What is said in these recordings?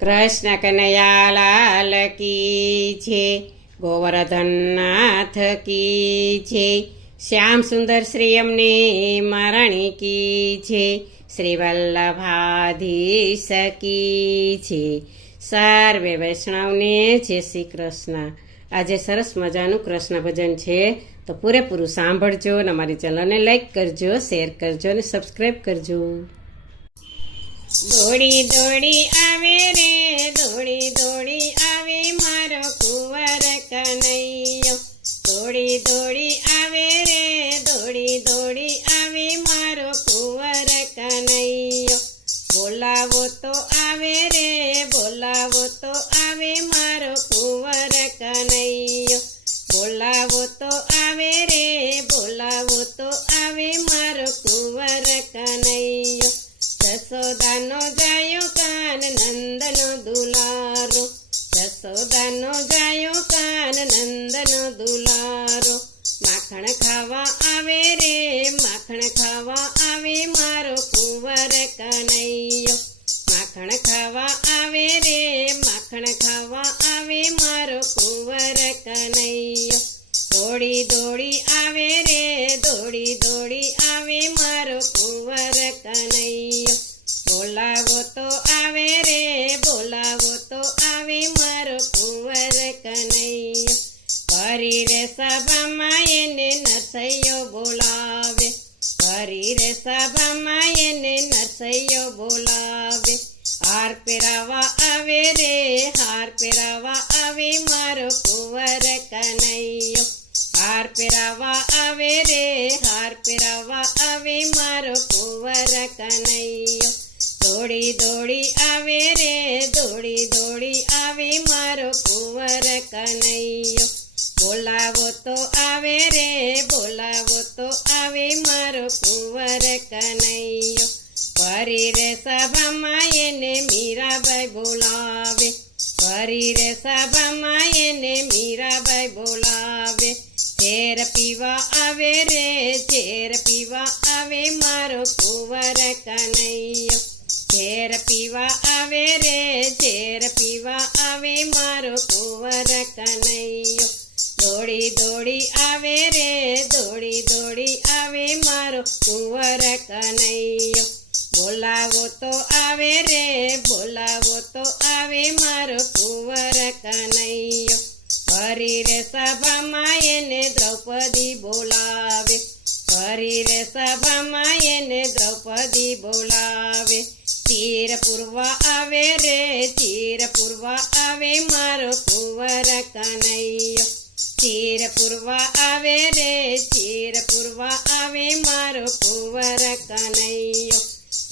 કૃષ્ણ કનૈયા લાલ કી છે, ગોવર્ધન નાથ કી છે, શ્યામ સુંદર શ્રી અમને મહારાણી કી છે, શ્રી વલ્લભાધીશ કી છે, સર્વે વૈષ્ણવને જય શ્રી કૃષ્ણ। આજે સરસ મજાનું કૃષ્ણ ભજન છે, તો પૂરેપૂરું સાંભળજો અને અમારી ચેનલને લાઈક કરજો, શેર કરજો અને સબસ્ક્રાઈબ કરજો। દોડી દોડી આવે રે, દોડી દોડી આવે મારો કુંવર કનૈયો, દોડી દોડી આવે રે, દોડી દોડી આવે મારો કુંવર કનૈયો, બોલાવો તો આવે રે, બોલાવો તો આવે મારો કુંવર કનૈયો, બોલાવો તો આવે રે, બોલાવો તો આવે મારો કુંવર કનૈયો, જશોદાનો જાયો કાન નંદનો દુલારો, જશોદાનો જાયો કાન નંદનો દુલારો, માખણ ખાવા આવે રે, માખણ ખાવા આવે મારો કુંવર કનૈયો, માખણ ખાવા આવે રે, માખણ ખાવા આવે મારો કુંવર કનૈયો, દોડી દોડી આવે રે, દોડી દોડી આવે મારો કુંવર કનૈયો, બોલાવો તો આવે રે, બોલાવો તો આવે મારો કુંવર કનૈયો, ફરી રે સભામાં એને નરસૈયો બોલાવે, ફરી રે સભામાં એને નરસૈયો બોલાવે, હાર પહેરાવા આવે રે, હાર પહેરાવા આવે મારો કુંવર કનૈયો, હાર પહેરાવા આવે રે, હાર પહેરાવા આવે મારો કુંવર કનૈયો, દોડી દોડી આવે રે, દોડી દોડી આવે મારો કુંવર કનૈયો, બોલાવો તો આવે રે, બોલાવો તો આવે મારો કુંવર કનૈયો, ફરી રે સભામાં એને મીરાબાઈ બોલાવે, ફરી રે સભામાં એને મીરાબાઈ બોલાવે, ઝેર પીવા આવે રે, ઝેર પીવા આવે મારો કુંવર કનૈયો, ઝેર પીવા આવે રે, ઝેર પીવા આવે મારો કુંવર કનૈયો, દોડી દોડી આવે રે, દોડી દોડી આવે મારો કુંવર કનૈયો, બોલાવો તો આવે રે, બોલાવો તો આવે મારો કુંવર કનૈયો, ફરી રે સભામાં એને દ્રૌપદી બોલાવે, ફરી રે સભામાં એને દ્રૌપદી બોલાવે, ચીર પૂરવા આવે રે, ચીર પૂરવા આવે મારો કુંવર કનૈયો, ચીર પૂરવા આવે રે, ચીર પૂરવા આવે મારો કુંવર કનૈયો,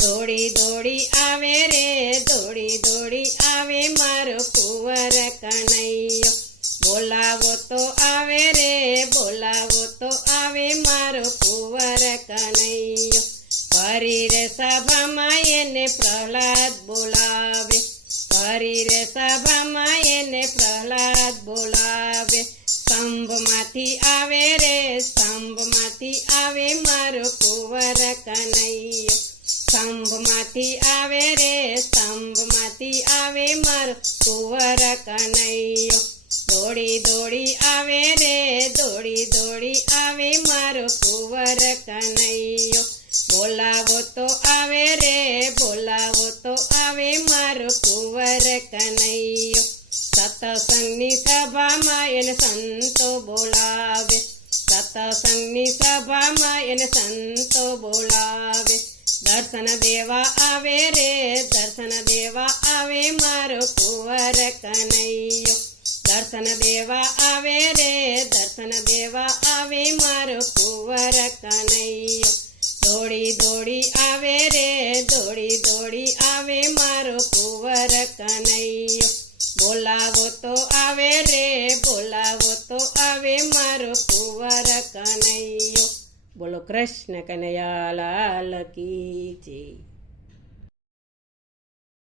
દોડી દોડી આવે રે, દોડી દોડી આવે મારો કુંવર કનૈયો, બોલાવો તો આવે રે, બોલાવો તો આવે મારો કુંવર કનૈયો, ફરી રે સભામાં એને પ્રહલાદ બોલાવે, ફરી રે સભામાં એને પ્રહલાદ બોલાવે, સ્તંભમાંથી આવે રે, સ્તંભમાંથી આવે મારો કુંવર કનૈયો, સ્તંભમાંથી આવે રે, સ્તંભમાંથી આવે મારો કુંવર કનૈયો, દોડી દોડી આવે રે, દોડી દોડી આવે મારો કુંવર કનૈયો, બોલાવો તો આવે રે, બોલાવો તો આવે મારો કુંવર કનૈયો, સતસંગની સભામાં એને સંતો બોલાવે, સતસંગની સભામાં એને સંતો બોલાવે, દર્શન દેવા આવે રે, દર્શન દેવા આવે મારો કુંવર કનૈયો, દર્શન દેવા આવે રે, દર્શન દેવા આવે મારો કુંવર કનૈયો, દોડી દોડી આવે રે, દોડી દોડી આવે મારો કુંવર કનૈયો, બોલાવો તો આવે રે, બોલાવો તો આવે મારો કુંવર કનૈયો। બોલો કૃષ્ણ કનૈયા લાલ કી જય।